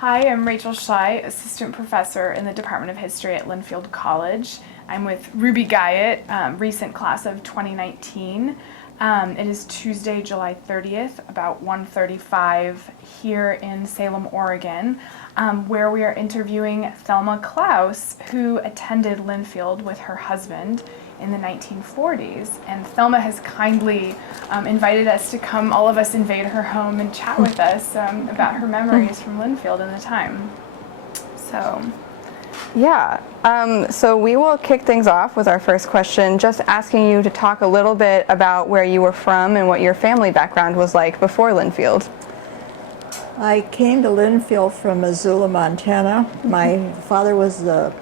Hi, I'm Rachel Schley, Assistant Professor in the Department of History at Linfield College. I'm with Ruby Guyot, recent class of 2019. It is Tuesday, July 30th, about 1:35 here in Salem, Oregon, where we are interviewing Thelma Klauss, who attended Linfield with her husband in the 1940s. And Thelma has kindly invited us to come, all of us invade her home and chat with us about her memories from Linfield and the time. So. Yeah, so we will kick things off with our first question, just asking you to talk a little bit about where you were from and what your family background was like before Linfield. I came to Linfield from Missoula, Montana. My father was the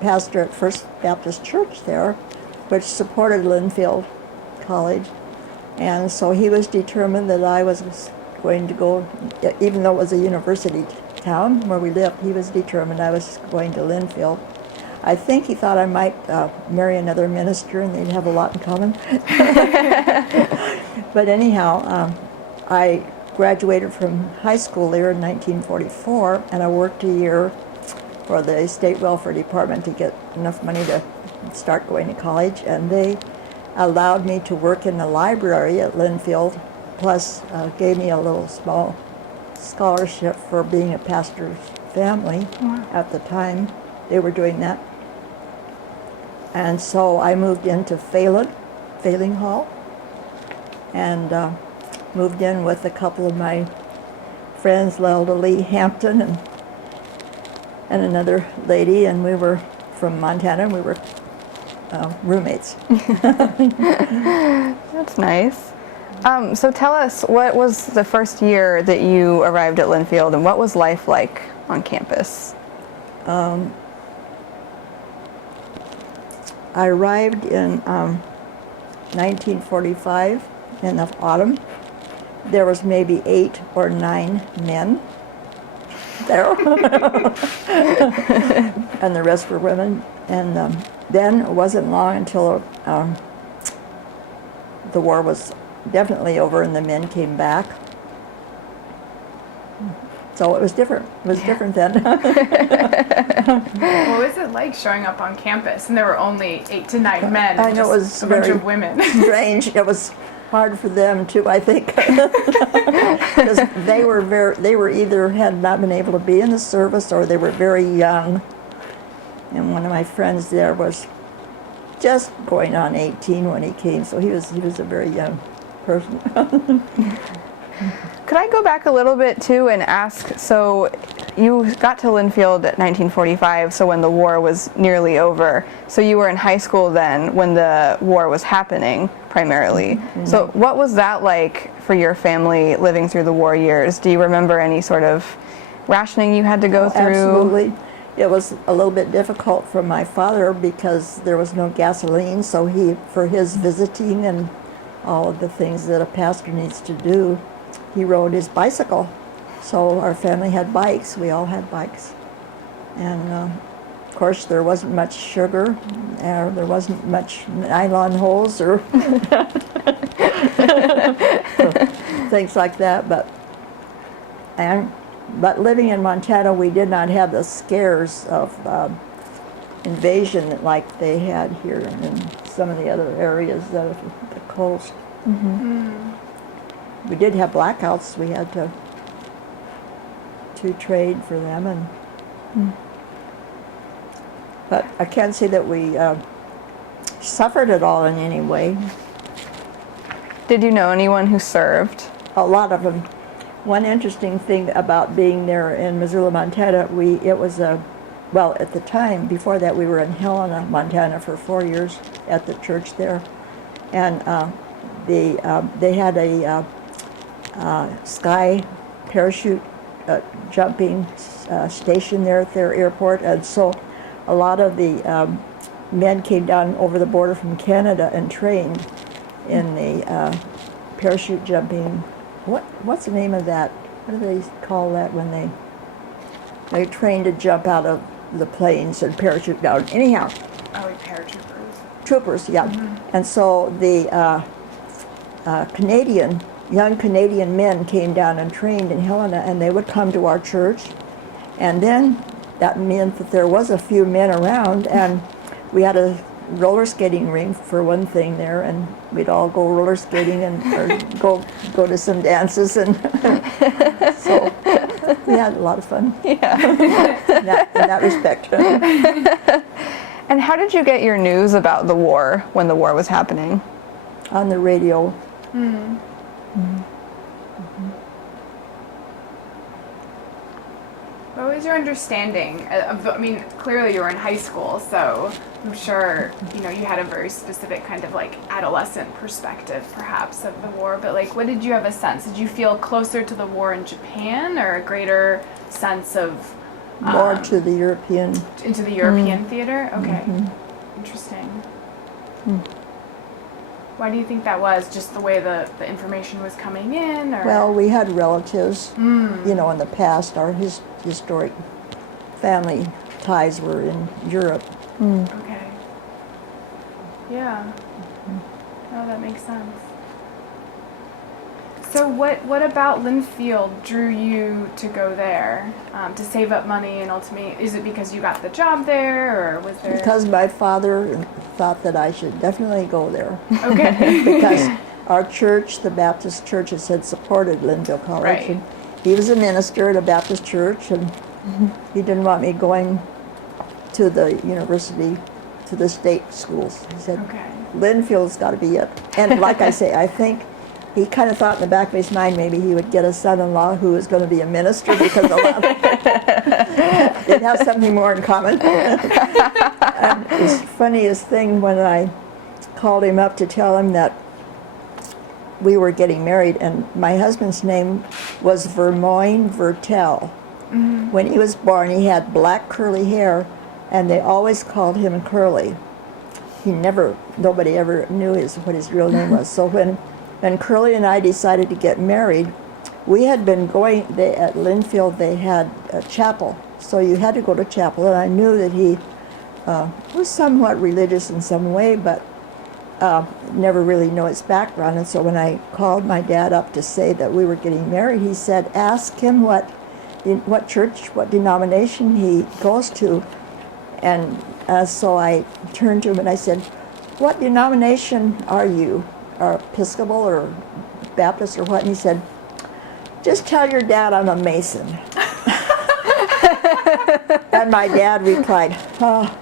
pastor at First Baptist Church there, which supported Linfield College. And so he was determined that I was going to go, even though it was a university town where we lived, he was determined I was going to Linfield. I think he thought I might marry another minister and they'd have a lot in common. But anyhow, I graduated from high school there in 1944, and I worked a year for the State Welfare Department to get enough money to start going to college, and they allowed me to work in the library at Linfield, plus gave me a little small scholarship for being a pastor's family. Wow. At the time. They were doing that. And so I moved into Failing Hall, and moved in with a couple of my friends, Lelda Lee Hampton and another lady, and we were from Montana, and we were roommates. That's nice. So tell us, what was the first year that you arrived at Linfield, and what was life like on campus? I arrived in 1945 in the autumn. There was maybe 8 or 9 men there, and the rest were women. And then it wasn't long until the war was definitely over and the men came back. So it was different. It was different then. What was it like showing up on campus and there were only 8 to 9 men I and know, it just was a bunch very of women? strange. It was hard for them too, I think, because they were either had not been able to be in the service or they were very young. And one of my friends there was just going on 18 when he came, so he was a very young person. Could I go back a little bit too and ask, so you got to Linfield at 1945, so when the war was nearly over, so you were in high school then when the war was happening primarily. Mm-hmm. So what was that like for your family living through the war years? Do you remember any sort of rationing you had to go through? Absolutely. It was a little bit difficult for my father because there was no gasoline, so for his visiting and all of the things that a pastor needs to do, he rode his bicycle. So our family had bikes. We all had bikes. And of course there wasn't much sugar, there wasn't much nylon hose or things like that. But living in Montana, we did not have the scares of invasion like they had here in some of the other areas of the coast. Mm-hmm. We did have blackouts. We had to trade for them, but I can't say that we suffered at all in any way. Did you know anyone who served? A lot of them. One interesting thing about being there in Missoula, Montana, at the time, before that, we were in Helena, Montana for 4 years at the church there, and they had a sky parachute jumping station there at their airport, and so a lot of the men came down over the border from Canada and trained in the parachute jumping. What's the name of that? What do they call that when they train to jump out of the planes and parachute down? Anyhow. Oh, like paratroopers. Troopers, yeah. Mm-hmm. And so the Canadian young Canadian men came down and trained in Helena, and they would come to our church. And then that meant that there was a few men around, and we had a roller skating rink for one thing there, and we'd all go roller skating and or go to some dances, and so we had a lot of fun. Yeah. in that respect. And how did you get your news about the war when the war was happening? On the radio. What was your understanding of I mean, clearly you were in high school, so I'm sure, you know, you had a very specific kind of like adolescent perspective perhaps of the war, but like what did you have a sense? Did you feel closer to the war in Japan or a greater sense of More to the European. into the European theater? Okay. Interesting. Why do you think that was? Just the way the information was coming in? Or? Well, we had relatives, you know, in the past. Our historic family ties were in Europe. Okay. Yeah. No, that makes sense. So what about Linfield drew you to go there, to save up money and ultimately, is it because you got the job there or was there? Because my father thought that I should definitely go there. Okay. Because our church, the Baptist churches, had supported Linfield College. Right. And he was a minister at a Baptist church, and he didn't want me going to the university, to the state schools. He said, Okay. Linfield's got to be it. And like I say, I think he kind of thought in the back of his mind maybe he would get a son-in-law who was going to be a minister because a lot they'd have something more in common. And the funniest thing when I called him up to tell him that we were getting married, and my husband's name was Vermoyne Vertel. When he was born, he had black curly hair, and they always called him Curly. Nobody ever knew what his real name was. So when Curly and I decided to get married, we had been going, at Linfield they had a chapel, so you had to go to chapel, and I knew that he was somewhat religious in some way, but never really know his background. And so when I called my dad up to say that we were getting married, he said, ask him what church, what denomination he goes to. And so I turned to him and I said, what denomination are you? Are Episcopal or Baptist or what? And he said, just tell your dad I'm a Mason. And my dad replied, oh,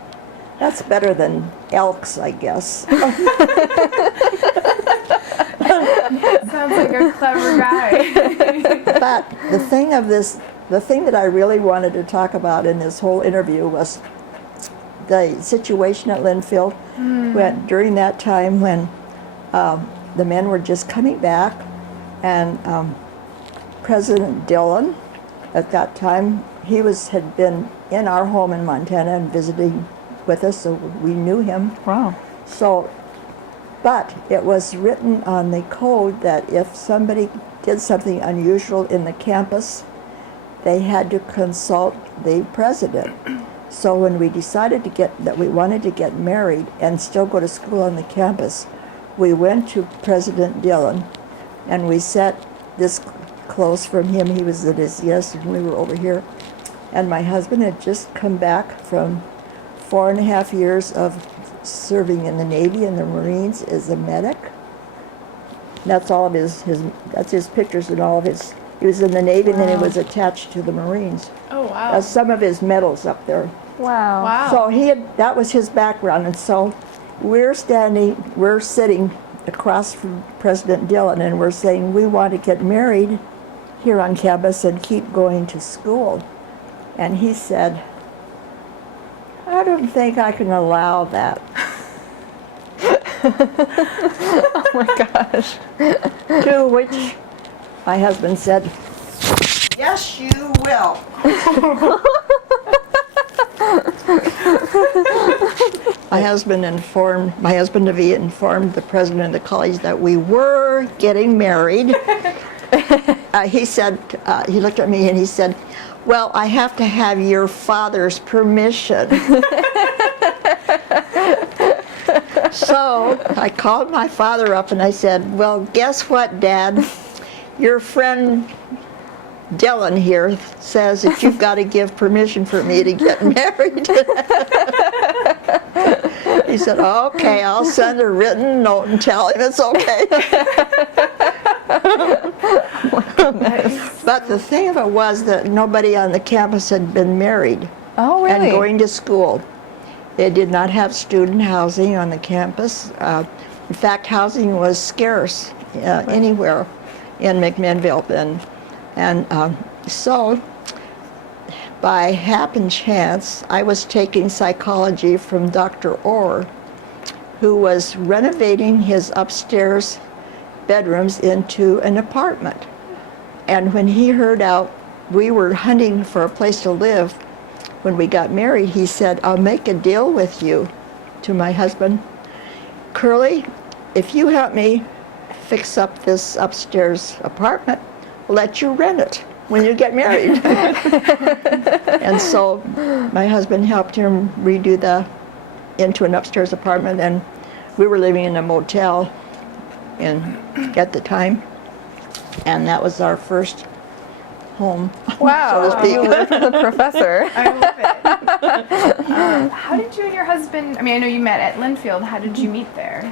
that's better than Elks, I guess. Sounds like a clever guy. But the thing that I really wanted to talk about in this whole interview was the situation at Linfield during that time when the men were just coming back, and President Dillon, at that time, he had been in our home in Montana and visiting with us, so we knew him. Wow. So, but it was written on the code that if somebody did something unusual in the campus, they had to consult the president. So when we decided that we wanted to get married and still go to school on the campus, we went to President Dillon, and we sat this close from him. He was at his yes, and we were over here. And my husband had just come back from 4.5 years of serving in the Navy and the Marines as a medic. That's all of that's his pictures and all of his. He was in the Navy, and then he was attached to the Marines. Oh, wow. That's some of his medals up there. Wow. Wow. So that was his background, and so we're sitting across from President Dillon, and we're saying we want to get married here on campus and keep going to school. And he said, I don't think I can allow that. Oh my gosh. To which my husband said, yes, you will. My husband-to-be informed the president of the college that we were getting married. He said, he looked at me and he said, well, I have to have your father's permission. So I called my father up and I said, well, guess what, Dad? Your friend Dylan here says that you've got to give permission for me to get married. He said, okay, I'll send a written note and tell him it's okay. But the thing of it was that nobody on the campus had been married Oh, really? and going to school. They did not have student housing on the campus. In fact, housing was scarce anywhere in McMinnville. And so, by happen chance, I was taking psychology from Dr. Orr, who was renovating his upstairs bedrooms into an apartment. And when he heard out we were hunting for a place to live when we got married, he said, I'll make a deal with you, to my husband. Curly, if you help me fix up this upstairs apartment, I'll let you rent it when you get married. And so my husband helped him redo into an upstairs apartment, and we were living in a motel at the time, and that was our first home. Wow, so to speak. you lived with a professor. I love it. How did you and your husband, I mean, I know you met at Linfield. How did you meet there?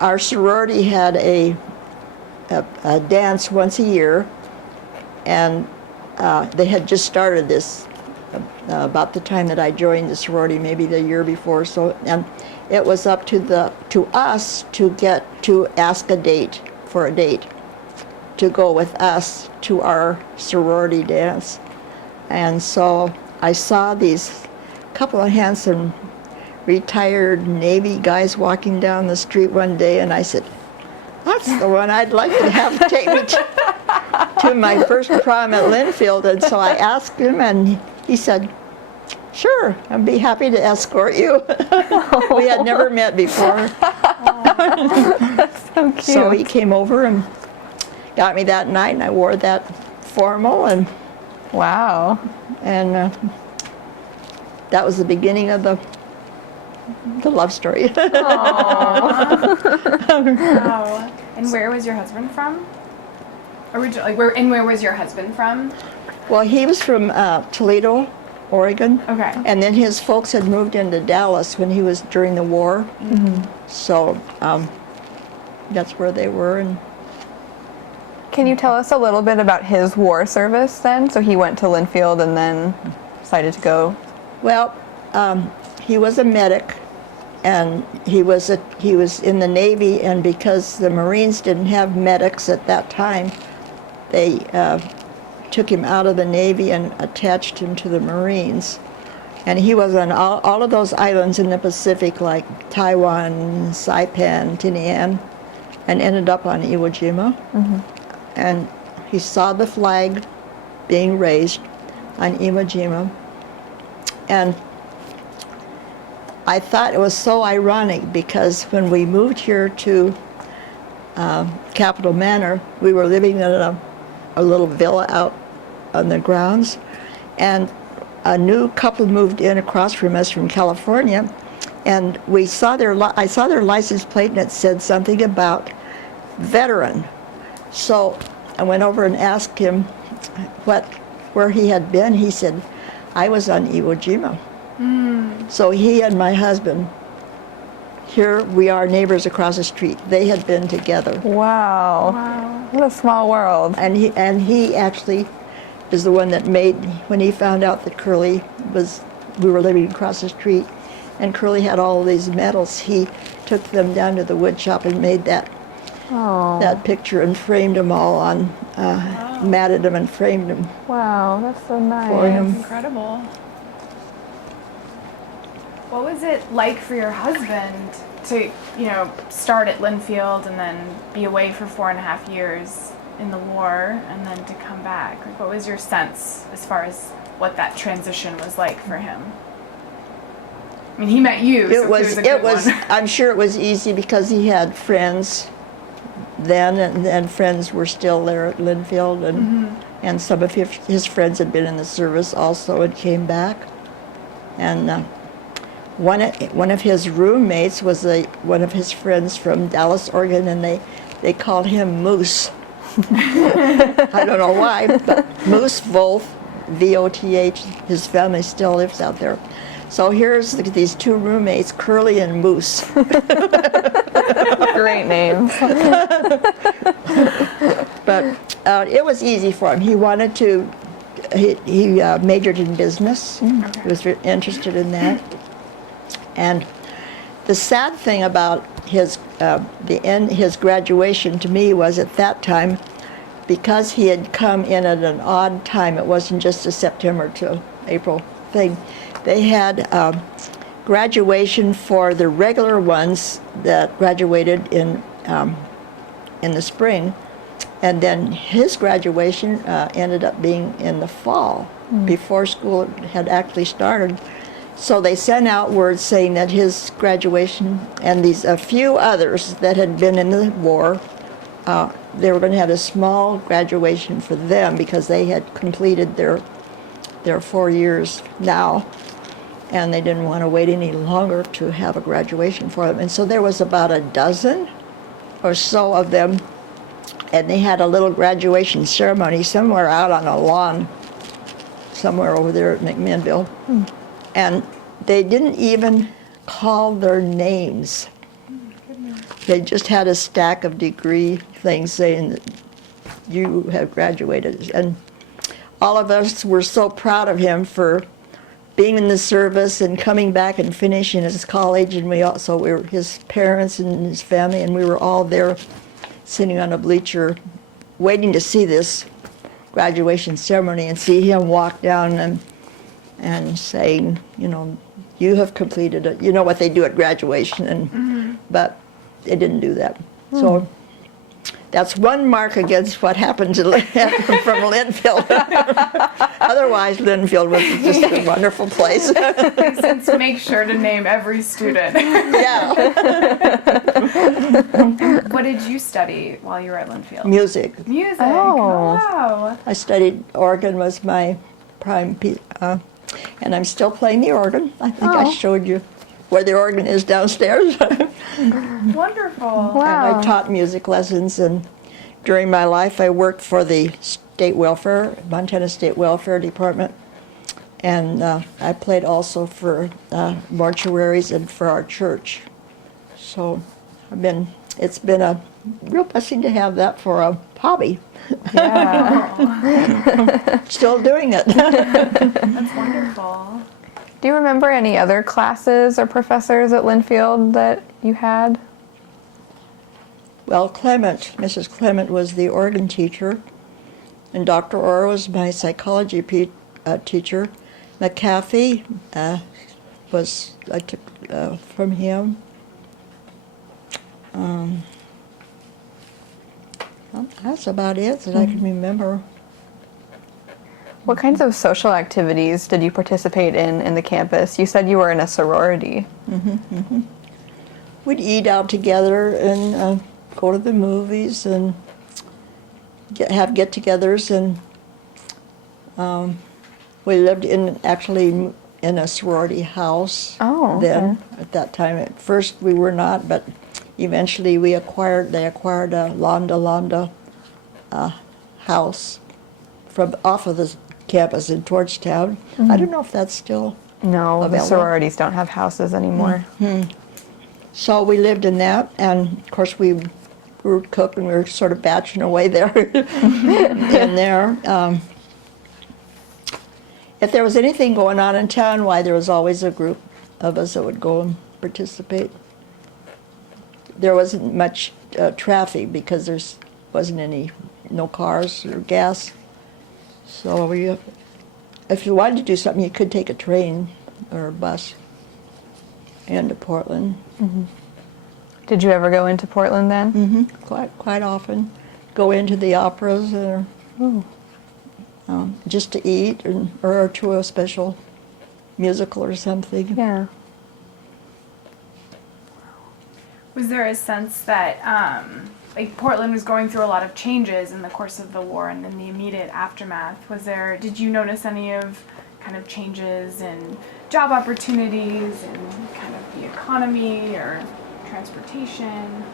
Our sorority had a dance once a year, and they had just started this about the time that I joined the sorority, maybe the year before. So, and it was up to us to ask a date for a date to go with us to our sorority dance. And so I saw these couple of handsome retired Navy guys walking down the street one day, and I said, that's the one I'd like to have take me to my first prom at Linfield. And so I asked him, and he said, sure, I'd be happy to escort you. We had never met before. That's so cute. So he came over and got me that night, and I wore that formal, and Wow. That was the beginning of the love story. Wow. And where was your husband from? Originally, where was your husband from? Well, he was from Toledo, Oregon. Okay. And then his folks had moved into Dallas when he was during the war. Mm-hmm. So that's where they were. And Can you tell us a little bit about his war service then? So he went to Linfield and then decided to go. well, he was a medic, and he was in the Navy, and because the Marines didn't have medics at that time, they took him out of the Navy and attached him to the Marines. And he was on all of those islands in the Pacific, like Taiwan, Saipan, Tinian, and ended up on Iwo Jima. Mm-hmm. And he saw the flag being raised on Iwo Jima. And I thought it was so ironic, because when we moved here to Capitol Manor, we were living in a little villa out on the grounds, and a new couple moved in across from us from California, and I saw their license plate, and it said something about veteran. So I went over and asked him where he had been. He said, I was on Iwo Jima. So he and my husband, here we are neighbors across the street. They had been together. Wow. Wow. What a small world. And he actually is the one that when he found out that we were living across the street, and Curly had all of these medals, he took them down to the wood shop and made that picture and framed them all on, matted them and framed them. Wow, that's so nice. For him. Incredible. What was it like for your husband to, start at Linfield and then be away for 4.5 years in the war and then to come back? Like, what was your sense as far as what that transition was like for him? I mean, he met you. It was. I'm sure it was easy because he had friends then, and friends were still there at Linfield, and some of his friends had been in the service also and came back, and one of his roommates was one of his friends from Dallas, Oregon, and they called him Moose. I don't know why, but Moose Wolf, V-O-T-H. His family still lives out there. So here's these two roommates, Curly and Moose. Great names. But it was easy for him. He wanted to. He majored in business. Okay. He was very interested in that. And the sad thing about his his graduation to me was at that time, because he had come in at an odd time. It wasn't just a September to April thing. They had graduation for the regular ones that graduated in the spring, and then his graduation ended up being in the fall, before school had actually started. So they sent out word saying that his graduation and a few others that had been in the war, they were going to have a small graduation for them because they had completed their 4 years now, and they didn't want to wait any longer to have a graduation for them. And so there was about a dozen or so of them, and they had a little graduation ceremony somewhere out on a lawn somewhere over there at McMinnville. And they didn't even call their names. They just had a stack of degree things saying that you have graduated. And all of us were so proud of him for being in the service and coming back and finishing his college. And we were his parents and his family, and we were all there sitting on a bleacher waiting to see this graduation ceremony and see him walk down and saying, you have completed it. You know what they do at graduation, but they didn't do that. So that's one mark against what happened to from Linfield. Otherwise, Linfield was just a wonderful place. Since make sure to name every student. Yeah. What did you study while you were at Linfield? Music. Music. Oh. Wow. I studied organ was my prime, and I'm still playing the organ. I think I showed you where the organ is downstairs. Wonderful. Wow. And I taught music lessons, and during my life I worked for the Montana State Welfare Department, and I played also for mortuaries and for our church. So it's been a real blessing to have that for a hobby. Yeah. Still doing it. That's wonderful. Do you remember any other classes or professors at Linfield that you had? Well, Mrs. Clement was the organ teacher, and Dr. Orr was my psychology teacher. McAfee I took from him. Well, that's about it that I can remember. What kinds of social activities did you participate in the campus? You said you were in a sorority. We'd eat out together and go to the movies and have get-togethers, and we lived actually in a sorority house. Oh, okay. Then at that time. At first we were not, but eventually they acquired a Londa house off of the campus in Georgetown. I don't know if that's still No, the available. sororities don't have houses anymore. So we lived in that, and of course we were cooking. We were sort of batching away there in there. If there was anything going on in town, there was always a group of us that would go and participate. There wasn't much traffic because there wasn't no cars or gas. So if you wanted to do something, you could take a train or a bus into Portland. Did you ever go into Portland then? Quite often. Go into the operas or just to eat or to a special musical or something. Yeah. Was there a sense that Portland was going through a lot of changes in the course of the war and in the immediate aftermath? Did you notice any of kind of changes in job opportunities and kind of the economy or transportation?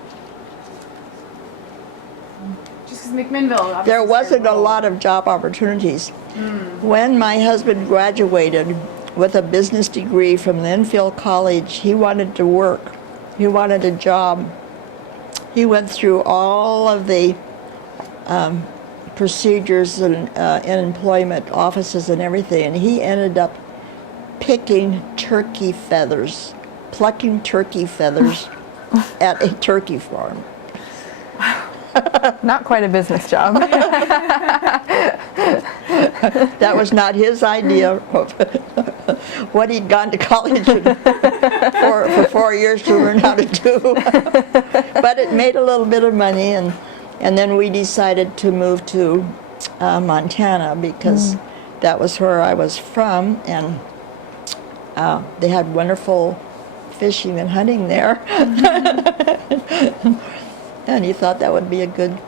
Just because McMinnville, obviously, There is wasn't very a lot rural. of job opportunities. When my husband graduated with a business degree from Linfield College, he wanted to work. He wanted a job. He went through all of the procedures and employment offices and everything, and he ended up picking turkey feathers, plucking turkey feathers at a turkey farm. Not quite a business job. That was not his idea of what he'd gone to college for 4 years to learn how to do. But it made a little bit of money, and then we decided to move to Montana because that was where I was from, and they had wonderful fishing and hunting there. And he thought that would be a good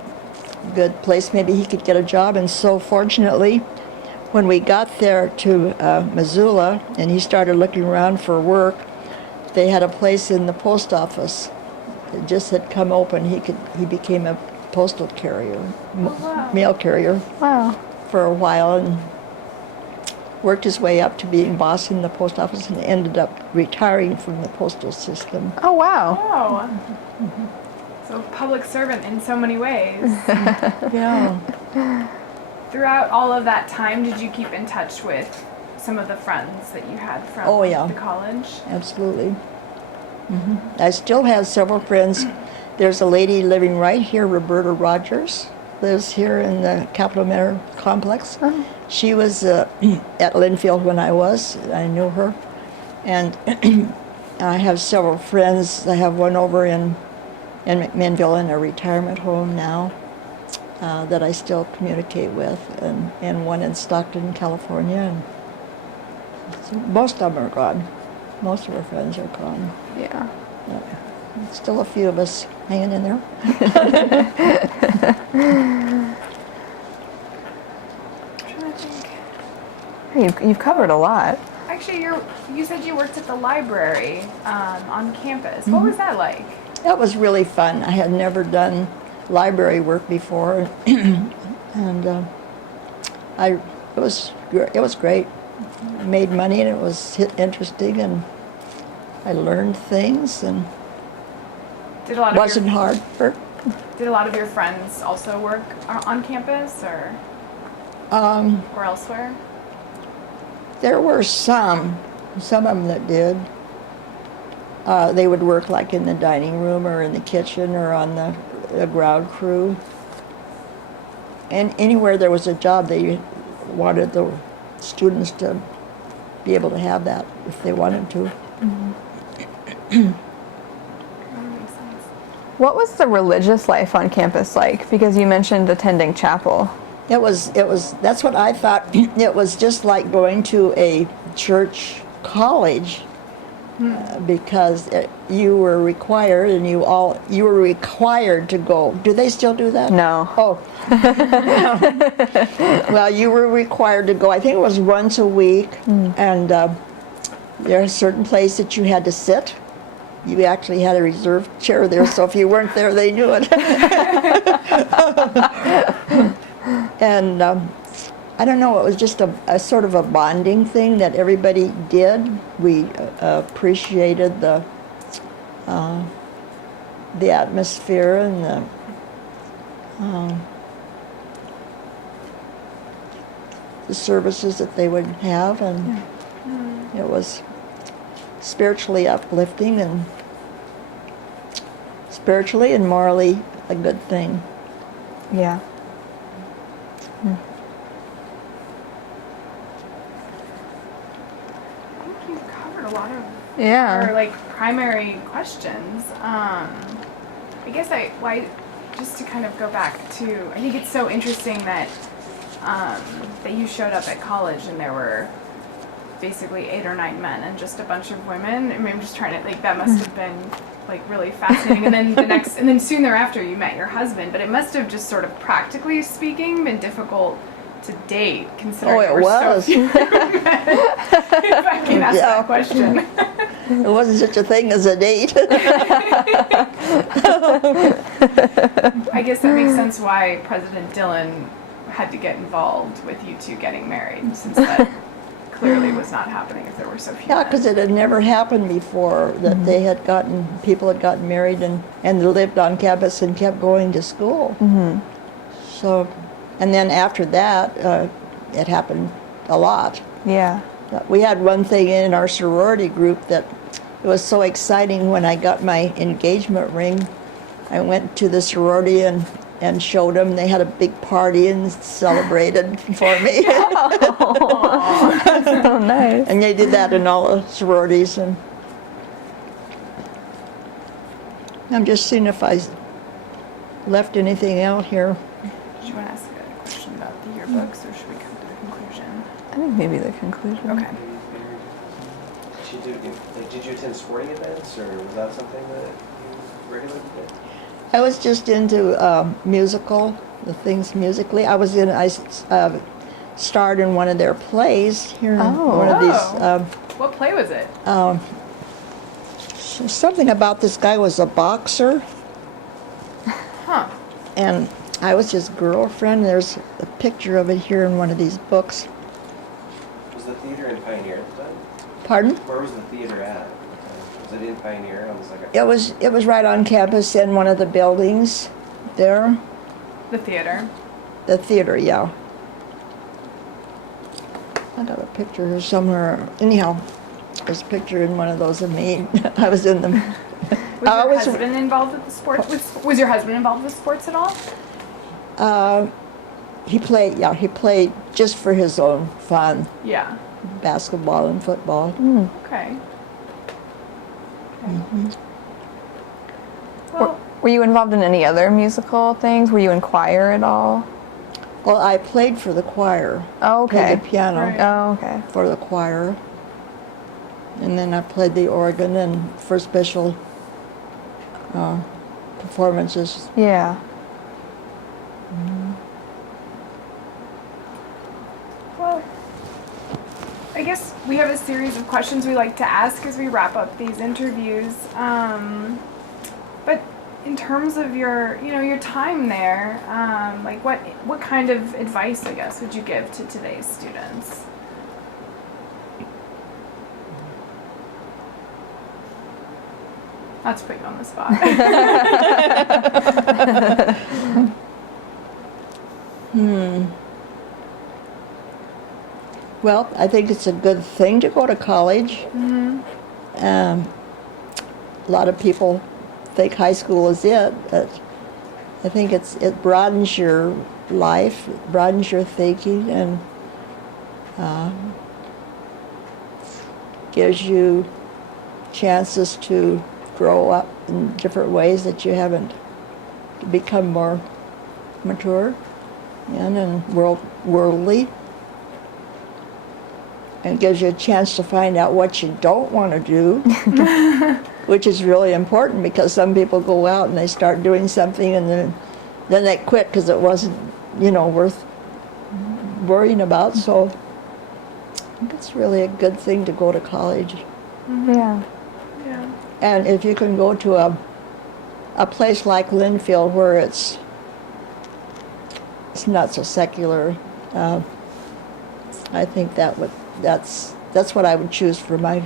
place. Maybe he could get a job. And so fortunately, when we got there to Missoula and he started looking around for work, they had a place in the post office. It just had come open. He became a postal carrier, mail carrier Wow. for a while, and worked his way up to being boss in the post office and ended up retiring from the postal system. Oh, wow. Oh. So public servant in so many ways. Yeah. Throughout all of that time, did you keep in touch with some of the friends that you had from Oh, yeah. the college? Absolutely. I still have several friends. There's a lady living right here, Roberta Rogers, lives here in the Capitol Manor complex. Oh. She was at Linfield when I was. I knew her. And I have several friends. I have one over in McMinnville in a retirement home now that I still communicate with, and one in Stockton, California. And so most of them are gone. Most of our friends are gone. Yeah. Still a few of us hanging in there. I'm trying to think. You've covered a lot. Actually, you said you worked at the library on campus. What was that like? That was really fun. I had never done library work before, and it was great. I made money, and it was interesting, and I learned things, and Did a lot it wasn't hard. Did a lot of your friends also work on campus or elsewhere? There were some of them that did. They would work like in the dining room or in the kitchen or on the ground crew. And anywhere there was a job, they wanted the students to be able to have that if they wanted to. That makes sense. What was the religious life on campus like? Because you mentioned attending chapel. It was, that's what I thought. It was just like going to a church college. Because you were required, and you were required to go. Do they still do that? No. Oh. Well, you were required to go. I think it was once a week, and there are certain places that you had to sit. You actually had a reserved chair there, so if you weren't there, they knew it. And I don't know, it was just a sort of a bonding thing that everybody did. We appreciated the atmosphere and the services that they would have, and it was spiritually uplifting and spiritually and morally a good thing. Yeah. I think you've covered a lot of Yeah. or like primary questions. I guess just to kind of go back to, I think it's so interesting that that you showed up at college and there were basically 8 or 9 men and just a bunch of women. I mean, I'm just trying to, like, that must have been like really fascinating. And then soon thereafter you met your husband, but it must have just sort of practically speaking been difficult to date, considering Oh, there it were was. so few men. If I can ask Yeah. that question. There wasn't such a thing as a date. I guess that makes sense why President Dillon had to get involved with you two getting married, since that clearly was not happening if there were so few Yeah, men. because it had never happened before that people had gotten married and lived on campus and kept going to school. So, and then after that, it happened a lot. Yeah. We had one thing in our sorority group that it was so exciting when I got my engagement ring. I went to the sorority and showed them. They had a big party and celebrated for me. So nice. And they did that in all the sororities. And I'm just seeing if I left anything out here. Did you want to ask a question about the yearbooks, or should we come to the conclusion? I think maybe the conclusion. Okay. Did you attend sporting events, or was that something that you regularly did? I was just into the things musically. I starred in one of their plays here. Oh. One of these. What play was it? Something about this guy was a boxer, Huh. and I was his girlfriend. There's a picture of it here in one of these books. Was the theater in Pioneer at the time? Pardon? Where was the theater at? Was it in Pioneer? I was like, It was right on campus in one of the buildings there. The theater. The theater, yeah. I got a picture here somewhere. Anyhow, there's a picture in one of those of me. I was in them. Was your husband involved with the sports? Was your husband involved with sports at all? He played just for his own fun, Yeah. basketball and football. Okay. Were, Well, were you involved in any other musical things? Were you in choir at all? Well, I played for the choir. Oh, okay. Played the piano Right. Oh, okay. for the choir. And then I played the organ and for special performances. Yeah. well, I guess we have a series of questions we like to ask as we wrap up these interviews. But in terms of your time there, like what kind of advice, I guess, would you give to today's students? Not to put you on the spot. Well, I think it's a good thing to go to college. A lot of people think high school is it, but I think it broadens your life, it broadens your thinking, and gives you chances to grow up in different ways that you haven't, to become more mature and worldly. And gives you a chance to find out what you don't want to do, which is really important because some people go out and they start doing something and then they quit because it wasn't, worth worrying about. So I think it's really a good thing to go to college. Yeah. Yeah. And if you can go to a place like Linfield where it's not so secular, I think that's what I would choose for my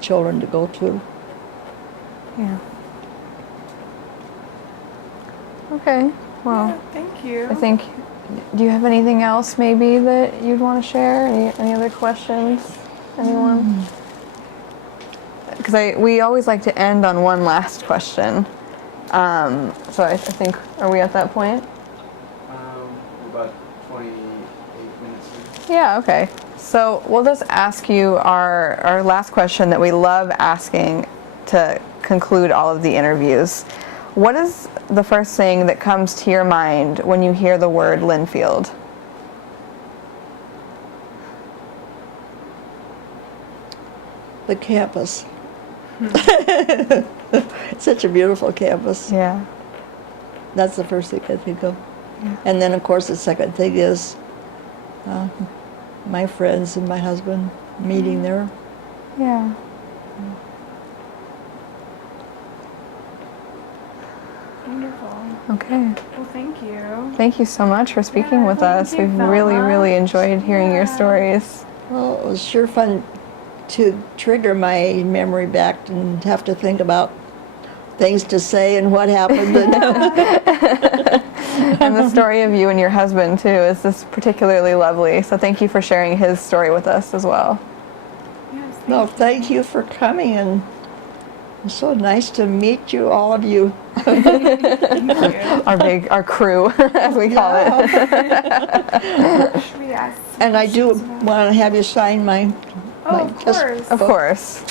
children to go to. Yeah. Okay. Well, Yeah, thank you. I think. Do you have anything else maybe that you'd want to share? Any other questions? Anyone? Because we always like to end on one last question. So I think, are we at that point? about 28 minutes in. Yeah, okay. So we'll just ask you our last question that we love asking to conclude all of the interviews. What is the first thing that comes to your mind when you hear the word Linfield? The campus. It's such a beautiful campus. Yeah. That's the first thing I think of. Yeah. And then, of course, the second thing is my friends and my husband meeting there. Yeah. Wonderful. Okay. Well, thank you. Thank you so much for speaking Yeah, with thank us. you, We've really, Thelma. really enjoyed hearing your Yeah. stories. Well, it was sure fun to trigger my memory back and have to think about things to say and what happened. And the story of you and your husband, too, is just particularly lovely. So thank you for sharing his story with us as well. Yes, No, thank you for coming, and it's so nice to meet you, all of you. thank you. Our crew, as we call it. Should we ask? And I do questions about- want to have you sign my Oh, of just course. Of course.